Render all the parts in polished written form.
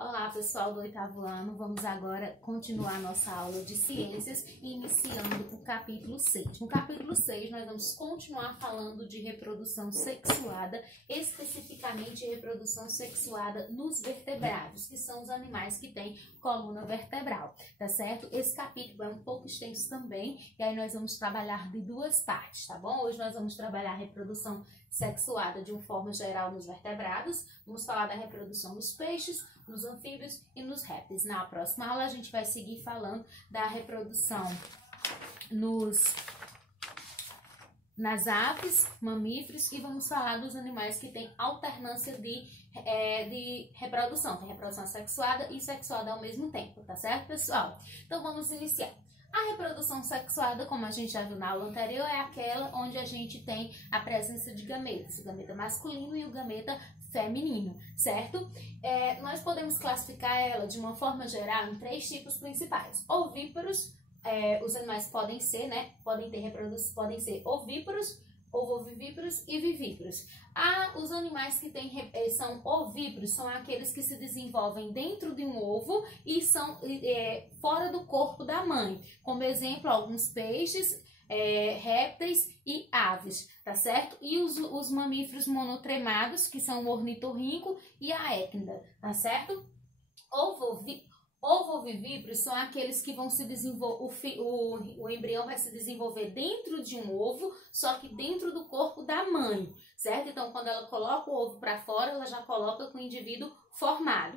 Olá, pessoal do 8º ano, vamos agora continuar nossa aula de ciências, iniciando o capítulo 6. No capítulo 6, nós vamos continuar falando de reprodução sexuada, especificamente reprodução sexuada nos vertebrados, que são os animais que têm coluna vertebral, tá certo? Esse capítulo é um pouco extenso também, e aí nós vamos trabalhar de duas partes, tá bom? Hoje nós vamos trabalhar a reprodução sexuada de uma forma geral nos vertebrados, vamos falar da reprodução nos peixes, nos anfíbios e nos répteis. Na próxima aula a gente vai seguir falando da reprodução nas aves, mamíferos, e vamos falar dos animais que têm alternância de reprodução, tem reprodução sexuada e sexuada ao mesmo tempo, tá certo, pessoal? Então vamos iniciar. A reprodução sexuada, como a gente já viu na aula anterior, é aquela onde a gente tem a presença de gametas, o gameta masculino e o gameta feminino, certo? Nós podemos classificar ela de uma forma geral em três tipos principais. Ovíparos, os animais podem ser, podem ser ovíparos, ovovivíparos e vivíparos. Os animais que são ovíparos são aqueles que se desenvolvem dentro de um ovo e são fora do corpo da mãe. Como exemplo, alguns peixes, répteis e aves, tá certo? E os mamíferos monotremados, que são o ornitorrinco e a équida, tá certo? Ovovivíparos são aqueles que vão se desenvolver, o embrião vai se desenvolver dentro de um ovo, só que dentro do corpo da mãe, certo? Então, quando ela coloca o ovo para fora, ela já coloca com o indivíduo formado.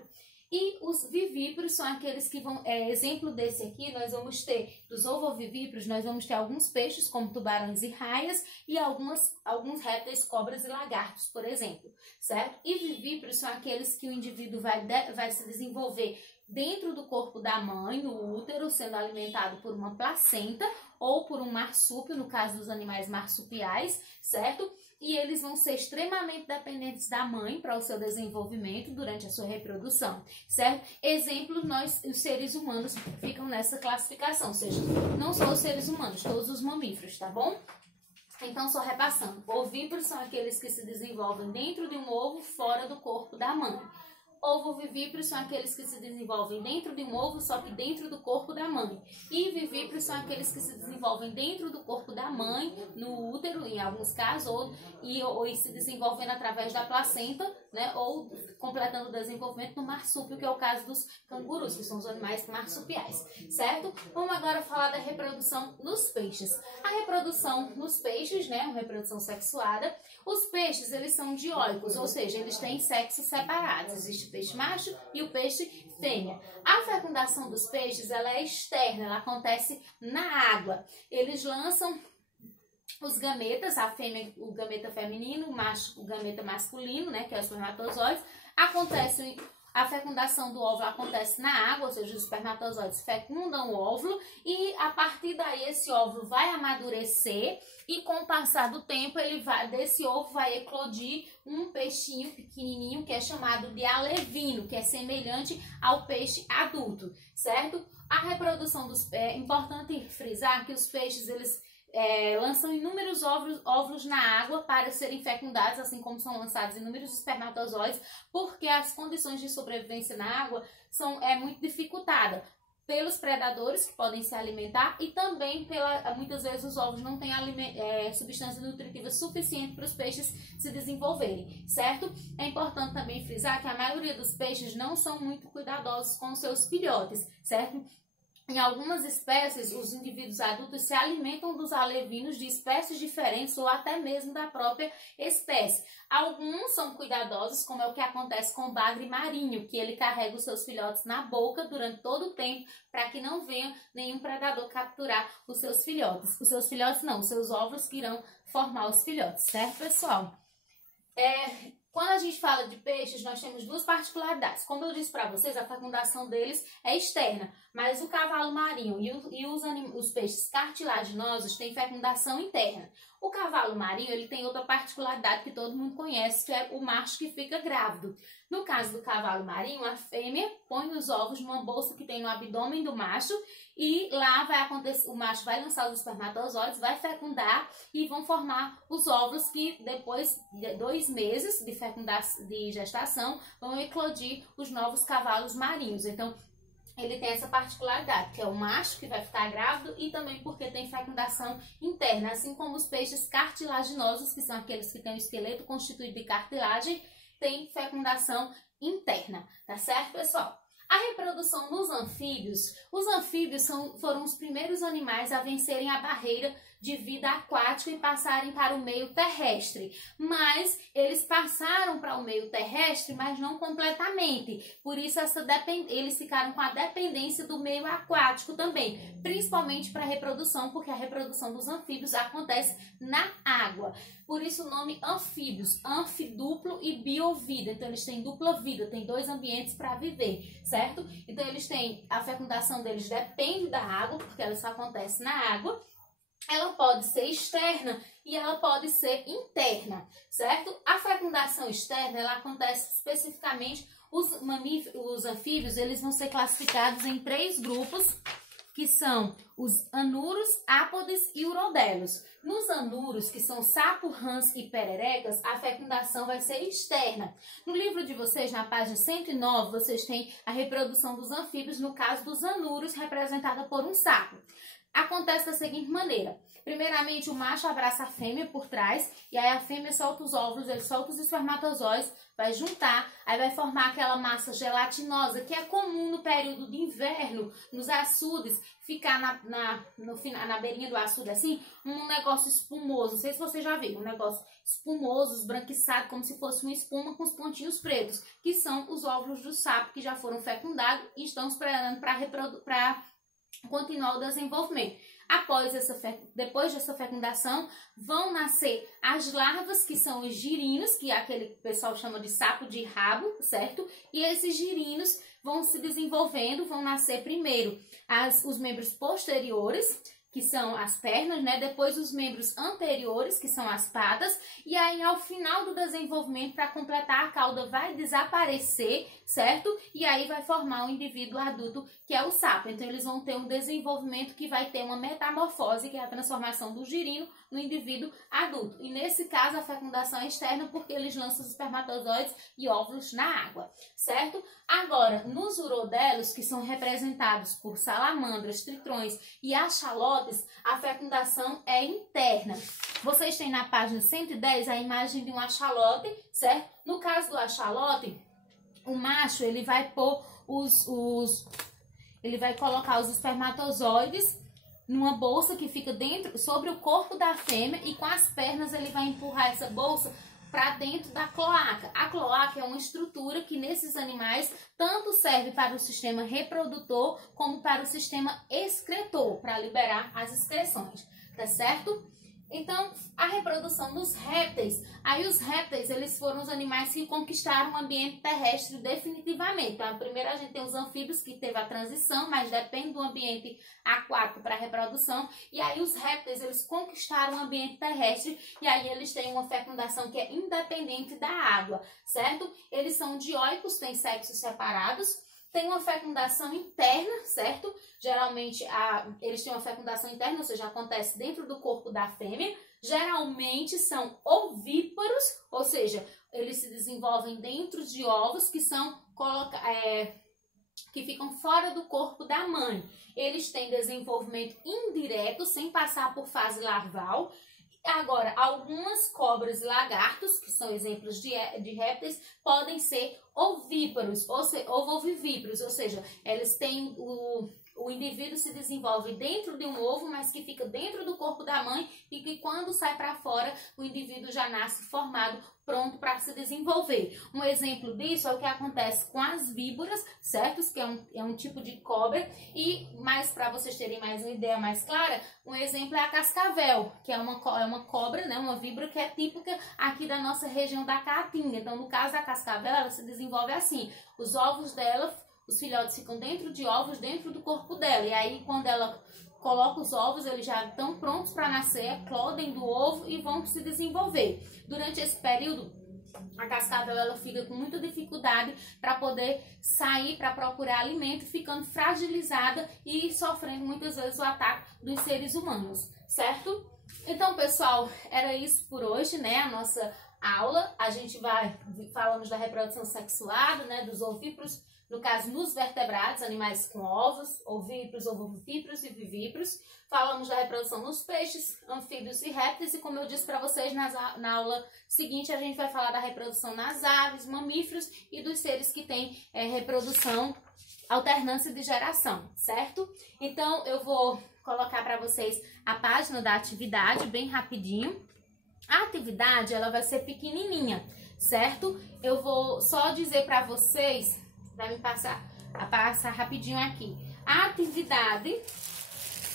E os vivíparos são aqueles que vão, exemplo desse aqui, nós vamos ter, dos ovovivíparos, nós vamos ter alguns peixes, como tubarões e raias, e alguns répteis, cobras e lagartos, por exemplo, certo? E vivíparos são aqueles que o indivíduo vai se desenvolver dentro do corpo da mãe, no útero, sendo alimentado por uma placenta ou por um marsúpio, no caso dos animais marsupiais, certo? E eles vão ser extremamente dependentes da mãe para o seu desenvolvimento durante a sua reprodução, certo? Exemplo, os seres humanos ficam nessa classificação, ou seja, não só os seres humanos, todos os mamíferos, tá bom? Então, só repassando, ovíparos são aqueles que se desenvolvem dentro de um ovo, fora do corpo da mãe. Ovovivíparos são aqueles que se desenvolvem dentro de um ovo, só que dentro do corpo da mãe. E vivíparos são aqueles que se desenvolvem dentro do corpo da mãe, no útero, em alguns casos, ou se desenvolvendo através da placenta, né, ou completando o desenvolvimento no marsúpio, que é o caso dos cangurus, que são os animais marsupiais, certo? Vamos agora falar da reprodução nos peixes. A reprodução nos peixes, né, a reprodução sexuada, os peixes, eles são dioicos, ou seja, eles têm sexos separados. Existe o peixe macho e o peixe fêmea. A fecundação dos peixes, ela é externa, ela acontece na água. Eles lançam os gametas, a fêmea, o gameta feminino, o macho, o gameta masculino, né, que é o espermatozoide. A fecundação do óvulo acontece na água, ou seja, os espermatozoides fecundam o óvulo e a partir daí esse óvulo vai amadurecer e com o passar do tempo desse ovo vai eclodir um peixinho pequenininho que é chamado de alevino, que é semelhante ao peixe adulto, certo? A reprodução é importante frisar que os peixes lançam inúmeros óvulos na água para serem fecundados, assim como são lançados inúmeros espermatozoides, porque as condições de sobrevivência na água é muito dificultada pelos predadores que podem se alimentar e também muitas vezes os ovos não têm substância nutritiva suficiente para os peixes se desenvolverem, certo? É importante também frisar que a maioria dos peixes não são muito cuidadosos com os seus filhotes, certo? Em algumas espécies, os indivíduos adultos se alimentam dos alevinos de espécies diferentes ou até mesmo da própria espécie. Alguns são cuidadosos, como é o que acontece com o bagre marinho, que ele carrega os seus filhotes na boca durante todo o tempo para que não venha nenhum predador capturar os seus filhotes. Os seus óvulos que irão formar os filhotes, certo, pessoal? Quando a gente fala de peixes, nós temos duas particularidades. Como eu disse para vocês, a fecundação deles é externa. Mas o cavalo marinho e os peixes cartilaginosos têm fecundação interna. O cavalo marinho ele tem outra particularidade que todo mundo conhece, que é o macho que fica grávido. No caso do cavalo marinho, a fêmea põe os ovos numa bolsa que tem no abdômen do macho e lá vai acontecer, o macho vai lançar os espermatozoides, vai fecundar e vão formar os ovos que depois de 2 meses de gestação vão eclodir os novos cavalos marinhos. Então, ele tem essa particularidade, que é o macho que vai ficar grávido e também porque tem fecundação interna, assim como os peixes cartilaginosos, que são aqueles que têm o esqueleto constituído de cartilagem, tem fecundação interna, tá certo, pessoal? A reprodução nos anfíbios, os anfíbios foram os primeiros animais a vencerem a barreira de vida aquática e passarem para o meio terrestre, mas eles passaram para o meio terrestre, mas não completamente, por isso eles ficaram com a dependência do meio aquático também, principalmente para a reprodução, porque a reprodução dos anfíbios acontece na água, por isso o nome anfíbios, duplo e biovida, então eles têm dupla vida, tem 2 ambientes para viver, certo? Então eles têm, a fecundação deles depende da água, porque ela só acontece na água. Ela pode ser externa e ela pode ser interna, certo? A fecundação externa, ela acontece especificamente, os anfíbios, eles vão ser classificados em 3 grupos, que são os anuros, ápodes e urodelos. Nos anuros, que são sapo, rãs e pererecas, a fecundação vai ser externa. No livro de vocês, na página 109, vocês têm a reprodução dos anfíbios, no caso dos anuros, representada por um sapo. Acontece da seguinte maneira: primeiramente o macho abraça a fêmea por trás e aí a fêmea solta os óvulos, ele solta os espermatozoides, vai juntar, aí vai formar aquela massa gelatinosa que é comum no período de inverno, nos açudes, ficar na beirinha do açude assim, um negócio espumoso, não sei se você já viu, um negócio espumoso, esbranquiçado, como se fosse uma espuma com os pontinhos pretos, que são os óvulos do sapo que já foram fecundados e estão esperando para continuar o desenvolvimento. Depois dessa fecundação, vão nascer as larvas, que são os girinos, que é aquele que o pessoal chama de sapo de rabo, certo? E esses girinos vão se desenvolvendo, vão nascer primeiro os membros posteriores, que são as pernas, né? Depois os membros anteriores, que são as patas, e aí ao final do desenvolvimento, para completar, a cauda vai desaparecer, certo? E aí vai formar um indivíduo adulto, que é o sapo. Então eles vão ter um desenvolvimento que vai ter uma metamorfose, que é a transformação do girino no indivíduo adulto. E nesse caso a fecundação é externa, porque eles lançam os espermatozoides e óvulos na água, certo? Agora, nos urodelos, que são representados por salamandras, tritrões e axolotes, a fecundação é interna. Vocês têm na página 110 a imagem de um axolote, certo? No caso do axolote, o macho ele vai pôr ele vai colocar os espermatozoides numa bolsa que fica sobre o corpo da fêmea e com as pernas ele vai empurrar essa bolsa para dentro da cloaca. A cloaca é uma estrutura que nesses animais tanto serve para o sistema reprodutor como para o sistema excretor, para liberar as excreções, tá certo? Então, a reprodução dos répteis. Aí os répteis, eles foram os animais que conquistaram o ambiente terrestre definitivamente. Então, primeiro a gente tem os anfíbios, que teve a transição, mas depende do ambiente aquático para a reprodução. E aí os répteis, eles conquistaram o ambiente terrestre e aí eles têm uma fecundação que é independente da água, certo? Eles são dioicos, têm sexos separados. Tem uma fecundação interna, certo? Geralmente, eles têm uma fecundação interna, ou seja, acontece dentro do corpo da fêmea. Geralmente são ovíparos, ou seja, eles se desenvolvem dentro de ovos que ficam fora do corpo da mãe. Eles têm desenvolvimento indireto, sem passar por fase larval. Agora, algumas cobras e lagartos, que são exemplos de répteis, podem ser ovíparos, ou ovovivíparos, ou seja, eles têm o indivíduo se desenvolve dentro de um ovo, mas que fica dentro do corpo da mãe e que quando sai para fora, o indivíduo já nasce formado, pronto para se desenvolver. Um exemplo disso é o que acontece com as víboras, certo? Que é um tipo de cobra. E, mais para vocês terem mais uma ideia mais clara, um exemplo é a cascavel, que é uma cobra, né? Uma víbora que é típica aqui da nossa região da Caatinga. Então, no caso da cascavel, ela se desenvolve assim. Os os filhotes ficam dentro de ovos, dentro do corpo dela. E aí, quando ela coloca os ovos, eles já estão prontos para nascer, eclodem do ovo e vão se desenvolver. Durante esse período, a cascavel ela fica com muita dificuldade para poder sair para procurar alimento, ficando fragilizada e sofrendo muitas vezes o ataque dos seres humanos, certo? Então, pessoal, era isso por hoje, né? A nossa aula. A gente falamos da reprodução sexuada, né? Dos ovíparos, no caso, nos vertebrados, animais com ovos, ovíparos, ovovíparos e vivíparos. Falamos da reprodução nos peixes, anfíbios e répteis. E como eu disse para vocês, na aula seguinte, a gente vai falar da reprodução nas aves, mamíferos e dos seres que têm reprodução, alternância de geração, certo? Então, eu vou colocar para vocês a página da atividade bem rapidinho. A atividade, ela vai ser pequenininha, certo? Eu vou só dizer para vocês, vai me passar rapidinho aqui. A atividade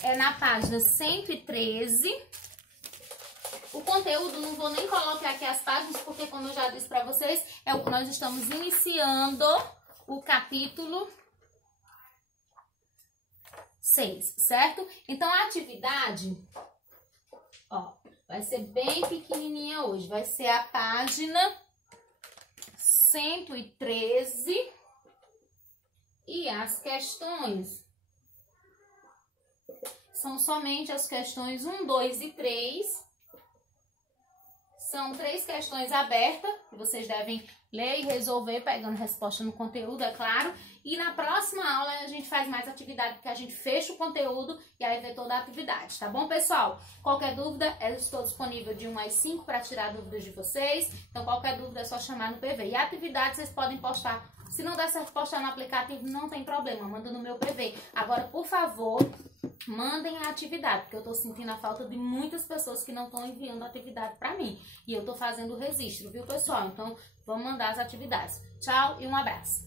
é na página 113. O conteúdo, não vou nem colocar aqui as páginas, porque como eu já disse para vocês, nós estamos iniciando o capítulo 6, certo? Então, a atividade, ó, vai ser bem pequenininha hoje. Vai ser a página 113 e as questões são somente as questões 1, 2 e 3. São 3 questões abertas, que vocês devem ler e resolver, pegando resposta no conteúdo, é claro. E na próxima aula a gente faz mais atividade, porque a gente fecha o conteúdo e aí vê toda a atividade, tá bom, pessoal? Qualquer dúvida, eu estou disponível de 1 às 5 para tirar dúvidas de vocês. Então, qualquer dúvida é só chamar no PV. E a atividade vocês podem postar. Se não der certo postar no aplicativo, não tem problema, manda no meu PV. Agora, por favor, mandem a atividade, porque eu tô sentindo a falta de muitas pessoas que não estão enviando a atividade para mim. E eu tô fazendo o registro, viu, pessoal? Então, vamos mandar as atividades. Tchau e um abraço.